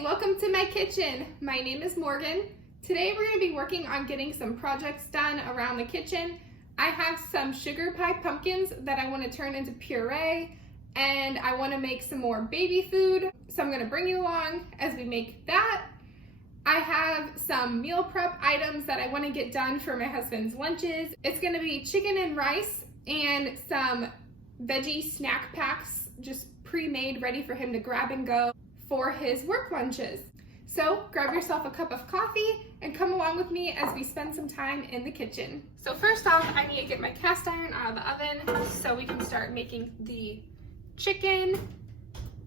Hey, welcome to my kitchen. My name is Morgan. Today we're going to be working on getting some projects done around the kitchen. I have some sugar pie pumpkins that I want to turn into puree, and I want to make some more baby food, so I'm going to bring you along as we make that. I have some meal prep items that I want to get done for my husband's lunches. It's going to be chicken and rice and some veggie snack packs, just pre-made, ready for him to grab and go for his work lunches. So grab yourself a cup of coffee and come along with me as we spend some time in the kitchen. So first off, I need to get my cast iron out of the oven so we can start making the chicken.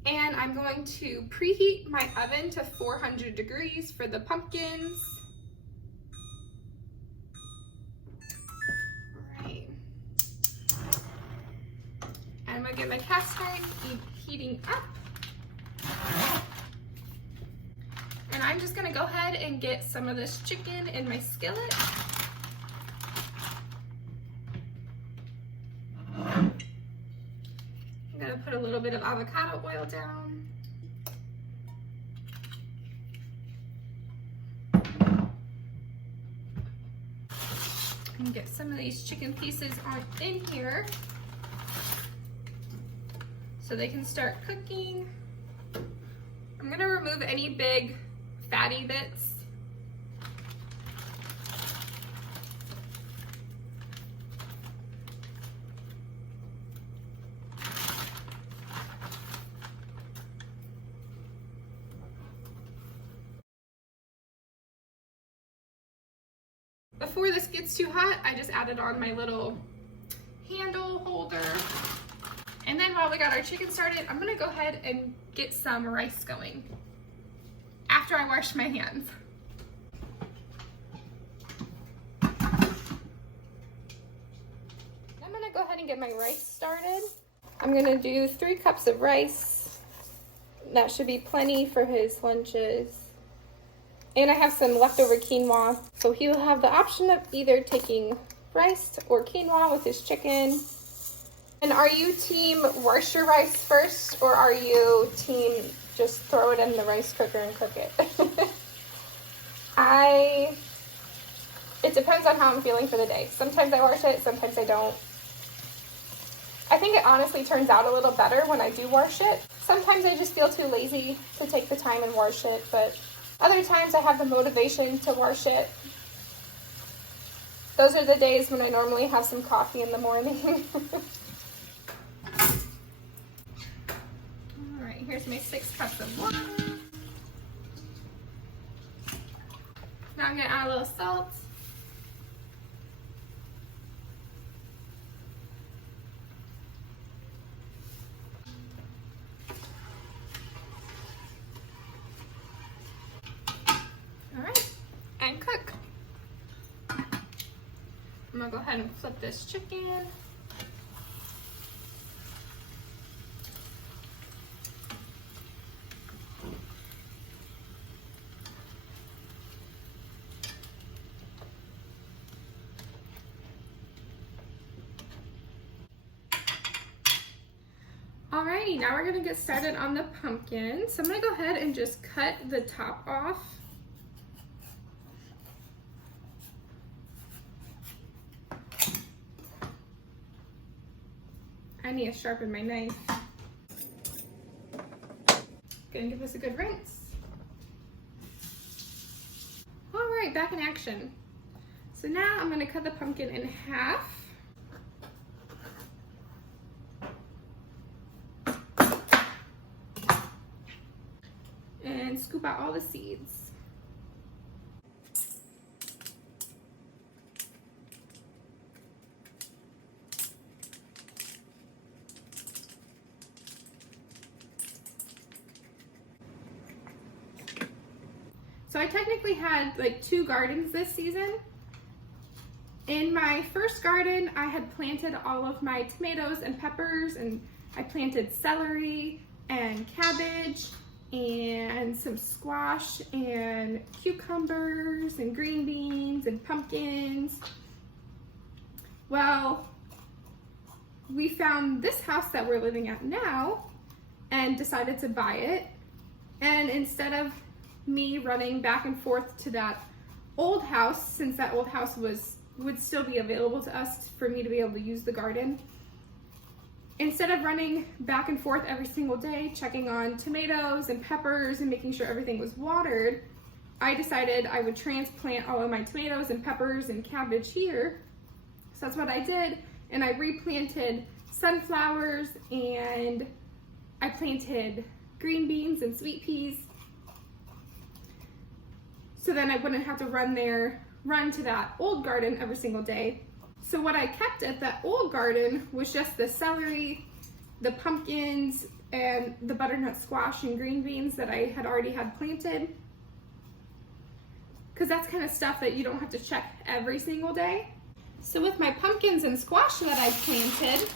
And I'm going to preheat my oven to 400 degrees for the pumpkins. All right. And I'm gonna get my cast iron heating up. And I'm just gonna go ahead and get some of this chicken in my skillet. I'm gonna put a little bit of avocado oil down. And get some of these chicken pieces on in here so they can start cooking. I'm gonna remove any big fatty bits. Before this gets too hot, I just added on my little handle holder. And then while we got our chicken started, I'm gonna go ahead and get some rice going after I wash my hands. I'm gonna go ahead and get my rice started. I'm gonna do 3 cups of rice. That should be plenty for his lunches. And I have some leftover quinoa, so he'll have the option of either taking rice or quinoa with his chicken. And are you team wash your rice first, or are you team just throw it in the rice cooker and cook it? It depends on how I'm feeling for the day. Sometimes I wash it, sometimes I don't. I think it honestly turns out a little better when I do wash it. Sometimes I just feel too lazy to take the time and wash it, but other times I have the motivation to wash it. Those are the days when I normally have some coffee in the morning. All right, here's my 6 cups of water. Now I'm gonna add a little salt. And cook. I'm gonna go ahead and flip this chicken. Alrighty, now we're gonna get started on the pumpkin. So I'm gonna go ahead and just cut the top off. I need to sharpen my knife. Gonna give this a good rinse. All right, back in action. So now I'm gonna cut the pumpkin in half. And scoop out all the seeds. So I technically had like 2 gardens this season. In my first garden, I had planted all of my tomatoes and peppers, and I planted celery and cabbage and some squash and cucumbers and green beans and pumpkins. Well, we found this house that we're living at now and decided to buy it. And instead of me running back and forth to that old house, since that old house would still be available to us for me to be able to use the garden, instead of running back and forth every single day checking on tomatoes and peppers and making sure everything was watered, I decided I would transplant all of my tomatoes and peppers and cabbage here. So that's what I did, and I replanted sunflowers, and I planted green beans and sweet peas, so then I wouldn't have to run to that old garden every single day. So what I kept at that old garden was just the celery, the pumpkins, and the butternut squash and green beans that I had already had planted, because that's kind of stuff that you don't have to check every single day. So with my pumpkins and squash that I planted,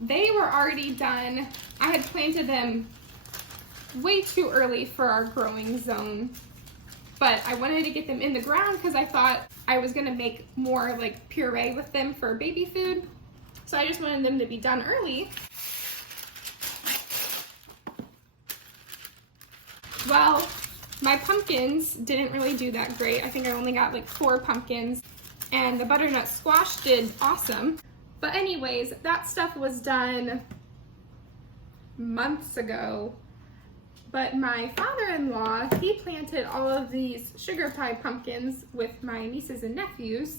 they were already done. I had planted them way too early for our growing zone, but I wanted to get them in the ground because I thought I was gonna make more like puree with them for baby food. So I just wanted them to be done early. Well, my pumpkins didn't really do that great. I think I only got like 4 pumpkins, and the butternut squash did awesome. But anyways, that stuff was done months ago. But my father-in-law, he planted all of these sugar pie pumpkins with my nieces and nephews.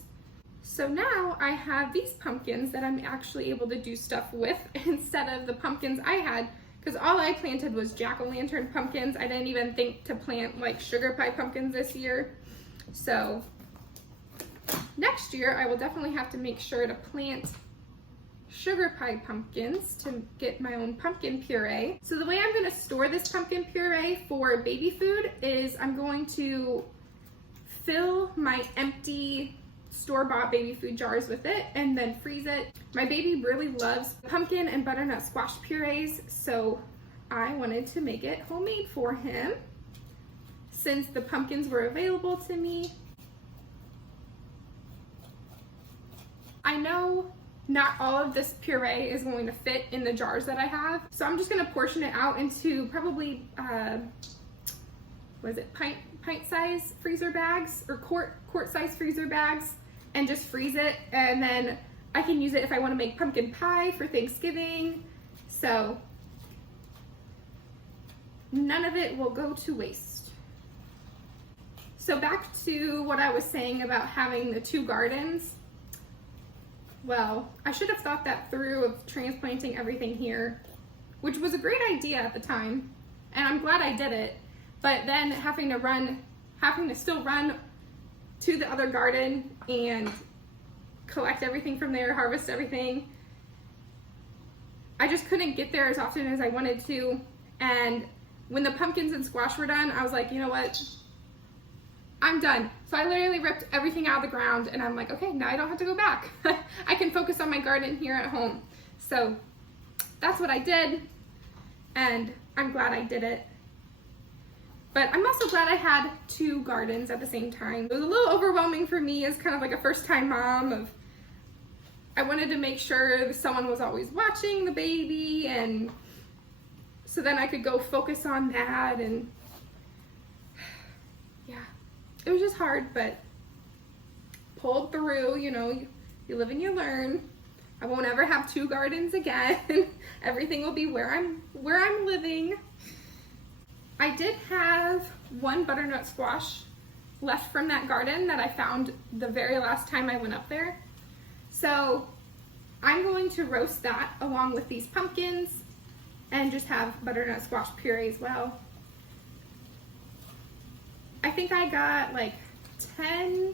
So now I have these pumpkins that I'm actually able to do stuff with instead of the pumpkins I had, because all I planted was jack-o'-lantern pumpkins. I didn't even think to plant like sugar pie pumpkins this year. So next year I will definitely have to make sure to plant sugar pie pumpkins to get my own pumpkin puree. So the way I'm going to store this pumpkin puree for baby food is I'm going to fill my empty store-bought baby food jars with it and then freeze it. My baby really loves pumpkin and butternut squash purees, so I wanted to make it homemade for him since the pumpkins were available to me. I know not all of this puree is going to fit in the jars that I have, so I'm just going to portion it out into probably pint size freezer bags or quart size freezer bags, and just freeze it, and then I can use it if I want to make pumpkin pie for Thanksgiving. So none of it will go to waste. So back to what I was saying about having the 2 gardens. Well, I should have thought that through of transplanting everything here, which was a great idea at the time, and I'm glad I did it. But then having to still run to the other garden and collect everything from there, harvest everything, I just couldn't get there as often as I wanted to. And when the pumpkins and squash were done, I was like, you know what? I'm done. So I literally ripped everything out of the ground, and I'm like, okay, now I don't have to go back. I can focus on my garden here at home. So that's what I did, and I'm glad I did it. But I'm also glad I had 2 gardens at the same time. It was a little overwhelming for me as kind of like a first-time mom. I wanted to make sure someone was always watching the baby, and so then I could go focus on that, and it was just hard, but pulled through. You know, you live and you learn. I won't ever have 2 gardens again. Everything will be where I'm living. I did have 1 butternut squash left from that garden that I found the very last time I went up there. So I'm going to roast that along with these pumpkins and just have butternut squash puree as well. I think I got like 10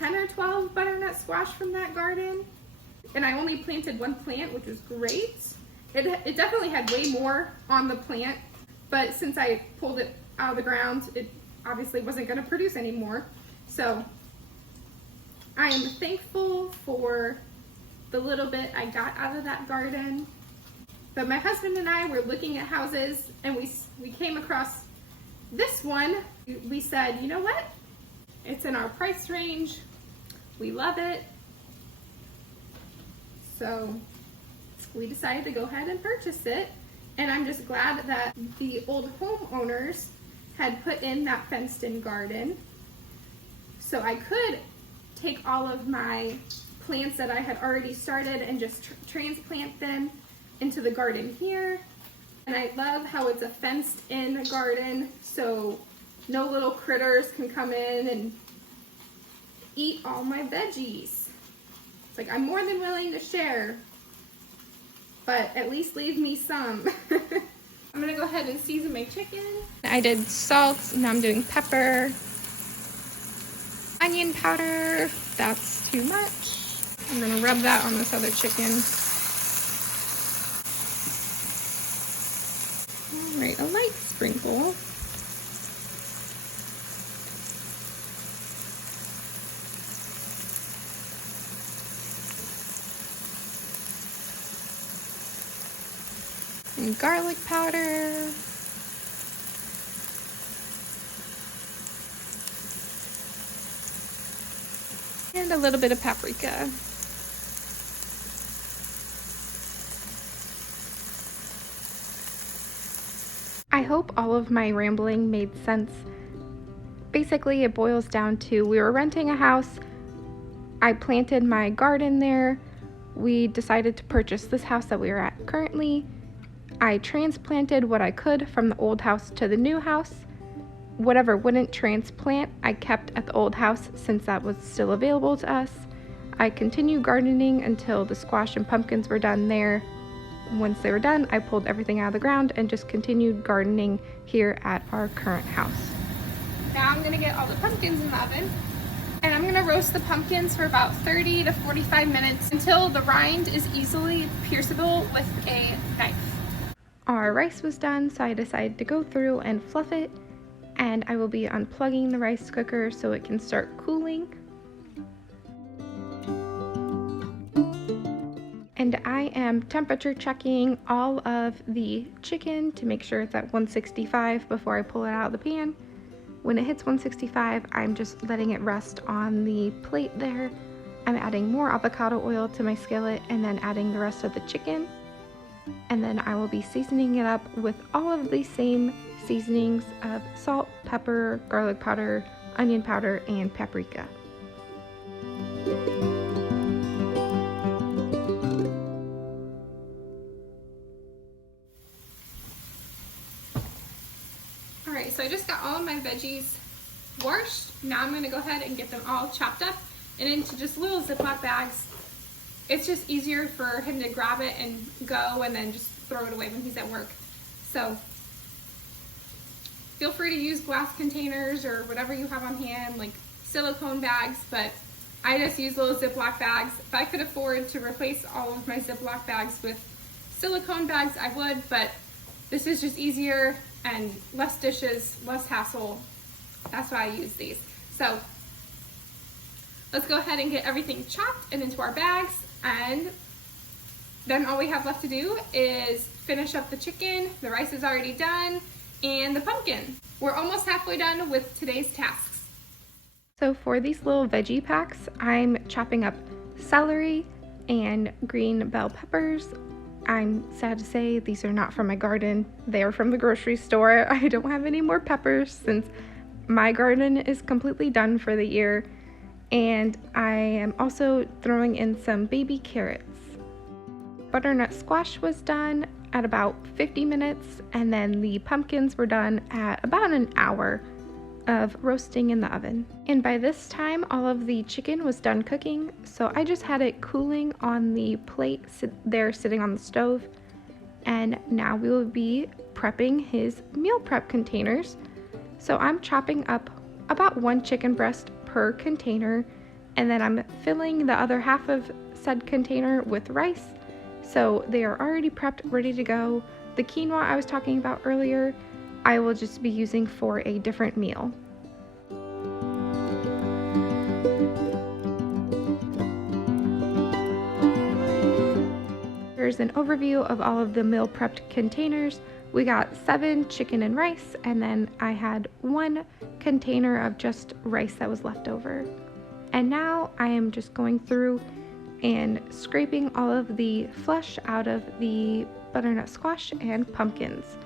or 12 butternut squash from that garden, and I only planted 1 plant, which was great. It definitely had way more on the plant, but since I pulled it out of the ground, it obviously wasn't going to produce anymore. So I am thankful for the little bit I got out of that garden. But my husband and I were looking at houses, and we came across this one. We said, you know what? It's in our price range. We love it. So we decided to go ahead and purchase it. And I'm just glad that the old homeowners had put in that fenced-in garden. So I could take all of my plants that I had already started and just transplant them into the garden here. And I love how it's a fenced-in garden, so no little critters can come in and eat all my veggies. It's like, I'm more than willing to share, but at least leave me some. I'm gonna go ahead and season my chicken. I did salt, now I'm doing pepper, onion powder, that's too much. I'm gonna rub that on this other chicken. All right, a light sprinkle. And garlic powder. And a little bit of paprika. I hope all of my rambling made sense. Basically, it boils down to, we were renting a house. I planted my garden there. We decided to purchase this house that we are at currently. I transplanted what I could from the old house to the new house. Whatever wouldn't transplant, I kept at the old house since that was still available to us. I continued gardening until the squash and pumpkins were done there. Once they were done, I pulled everything out of the ground and just continued gardening here at our current house. Now I'm gonna get all the pumpkins in the oven, and I'm gonna roast the pumpkins for about 30 to 45 minutes until the rind is easily pierceable with a knife. Our rice was done, so I decided to go through and fluff it, and I will be unplugging the rice cooker so it can start cooling. And I am temperature checking all of the chicken to make sure it's at 165 before I pull it out of the pan. When it hits 165, I'm just letting it rest on the plate there. I'm adding more avocado oil to my skillet and then adding the rest of the chicken. And then I will be seasoning it up with all of the same seasonings of salt, pepper, garlic powder, onion powder, and paprika. Alright, so I just got all of my veggies washed. Now I'm going to go ahead and get them all chopped up and into just little Ziploc bags. It's just easier for him to grab it and go and then just throw it away when he's at work. So feel free to use glass containers or whatever you have on hand, like silicone bags, but I just use little Ziploc bags. If I could afford to replace all of my Ziploc bags with silicone bags, I would, but this is just easier and less dishes, less hassle. That's why I use these. So let's go ahead and get everything chopped and into our bags, and then all we have left to do is finish up the chicken. The rice is already done, and the pumpkin. We're almost halfway done with today's tasks. So for these little veggie packs, I'm chopping up celery and green bell peppers. I'm sad to say these are not from my garden. They are from the grocery store. I don't have any more peppers since my garden is completely done for the year. And I am also throwing in some baby carrots. Butternut squash was done at about 50 minutes, and then the pumpkins were done at about an hour of roasting in the oven. And by this time, all of the chicken was done cooking, so I just had it cooling on the plate there sitting on the stove. And now we will be prepping his meal prep containers. So I'm chopping up about 1 chicken breast per container, and then I'm filling the other half of said container with rice. So they are already prepped, ready to go. The quinoa I was talking about earlier, I will just be using for a different meal. Here's an overview of all of the meal prepped containers. We got 7 chicken and rice, and then I had 1 container of just rice that was left over. And now I am just going through and scraping all of the flesh out of the butternut squash and pumpkins.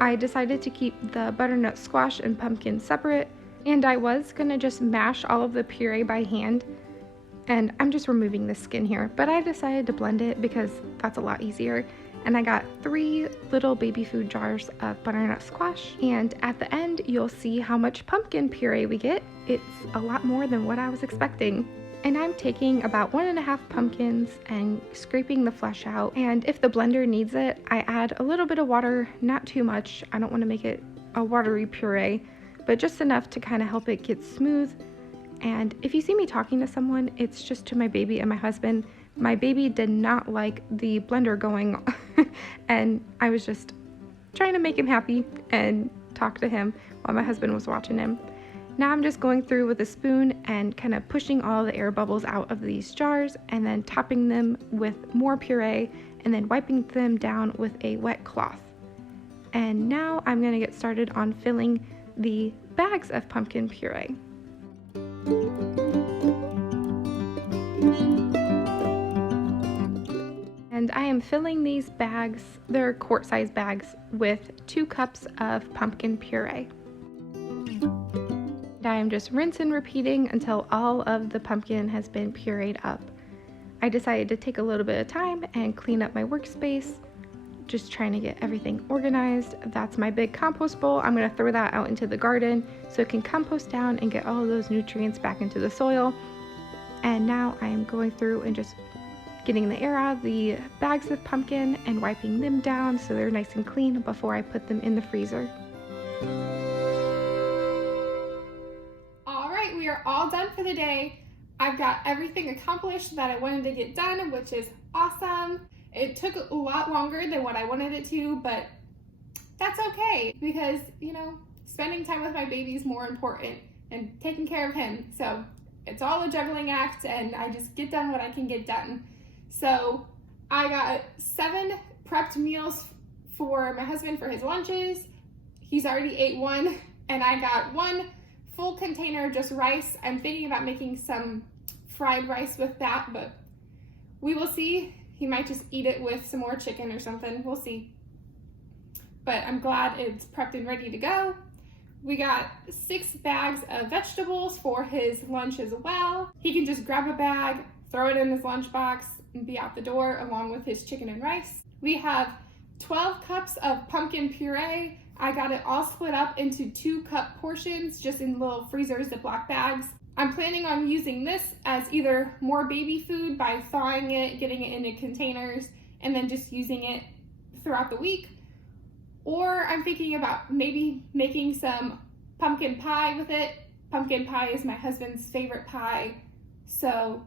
I decided to keep the butternut squash and pumpkin separate, and I was gonna just mash all of the puree by hand, and I'm just removing the skin here, but I decided to blend it because that's a lot easier. And I got 3 little baby food jars of butternut squash, and at the end you'll see how much pumpkin puree we get. It's a lot more than what I was expecting. And I'm taking about 1.5 pumpkins and scraping the flesh out, and if the blender needs it, I add a little bit of water, not too much. I don't want to make it a watery puree, but just enough to kind of help it get smooth. And if you see me talking to someone, it's just to my baby and my husband. My baby did not like the blender going and I was just trying to make him happy and talk to him while my husband was watching him. Now I'm just going through with a spoon and kind of pushing all the air bubbles out of these jars, and then topping them with more puree and then wiping them down with a wet cloth. And now I'm going to get started on filling the bags of pumpkin puree. And I am filling these bags, they're quart-size bags, with 2 cups of pumpkin puree. And I am just rinse and repeating until all of the pumpkin has been pureed up. I decided to take a little bit of time and clean up my workspace, just trying to get everything organized. That's my big compost bowl. I'm going to throw that out into the garden so it can compost down and get all of those nutrients back into the soil. And now I am going through and just getting the air out of the bags of pumpkin and wiping them down so they're nice and clean before I put them in the freezer. Alright, we are all done for the day. I've got everything accomplished that I wanted to get done, which is awesome. It took a lot longer than what I wanted it to, but that's okay because, you know, spending time with my baby is more important and taking care of him. So it's all a juggling act, and I just get done what I can get done. So I got 7 prepped meals for my husband for his lunches. He's already ate 1, and I got 1 full container of just rice. I'm thinking about making some fried rice with that, but we will see. He might just eat it with some more chicken or something. We'll see. But I'm glad it's prepped and ready to go. We got 6 bags of vegetables for his lunch as well. He can just grab a bag, throw it in his lunchbox, and be out the door along with his chicken and rice. We have 12 cups of pumpkin puree. I got it all split up into 2-cup portions, just in little freezers, Ziploc bags. I'm planning on using this as either more baby food by thawing it, getting it into containers, and then just using it throughout the week. Or I'm thinking about maybe making some pumpkin pie with it. Pumpkin pie is my husband's favorite pie, so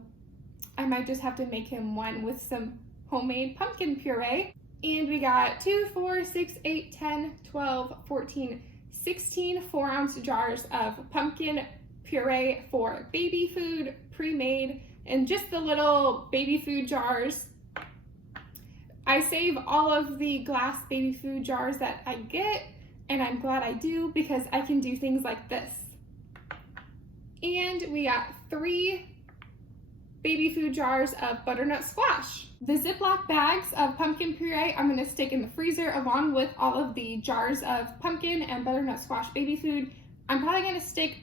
I might just have to make him one with some homemade pumpkin puree. And we got 2, 4, 6, 8, 10, 12, 14, 16 4-ounce jars of pumpkin puree for baby food, pre-made, and just the little baby food jars. I save all of the glass baby food jars that I get, and I'm glad I do because I can do things like this. And we got 3 baby food jars of butternut squash. The Ziploc bags of pumpkin puree I'm going to stick in the freezer along with all of the jars of pumpkin and butternut squash baby food. I'm probably going to stick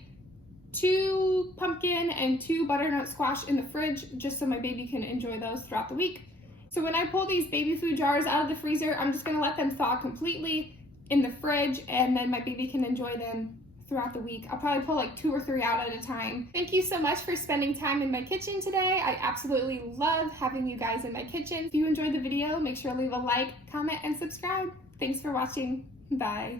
2 pumpkin and 2 butternut squash in the fridge just so my baby can enjoy those throughout the week. So when I pull these baby food jars out of the freezer, I'm just going to let them thaw completely in the fridge, and then my baby can enjoy them throughout the week. I'll probably pull like 2 or 3 out at a time. Thank you so much for spending time in my kitchen today. I absolutely love having you guys in my kitchen. If you enjoyed the video, make sure to leave a like, comment, and subscribe. Thanks for watching. Bye.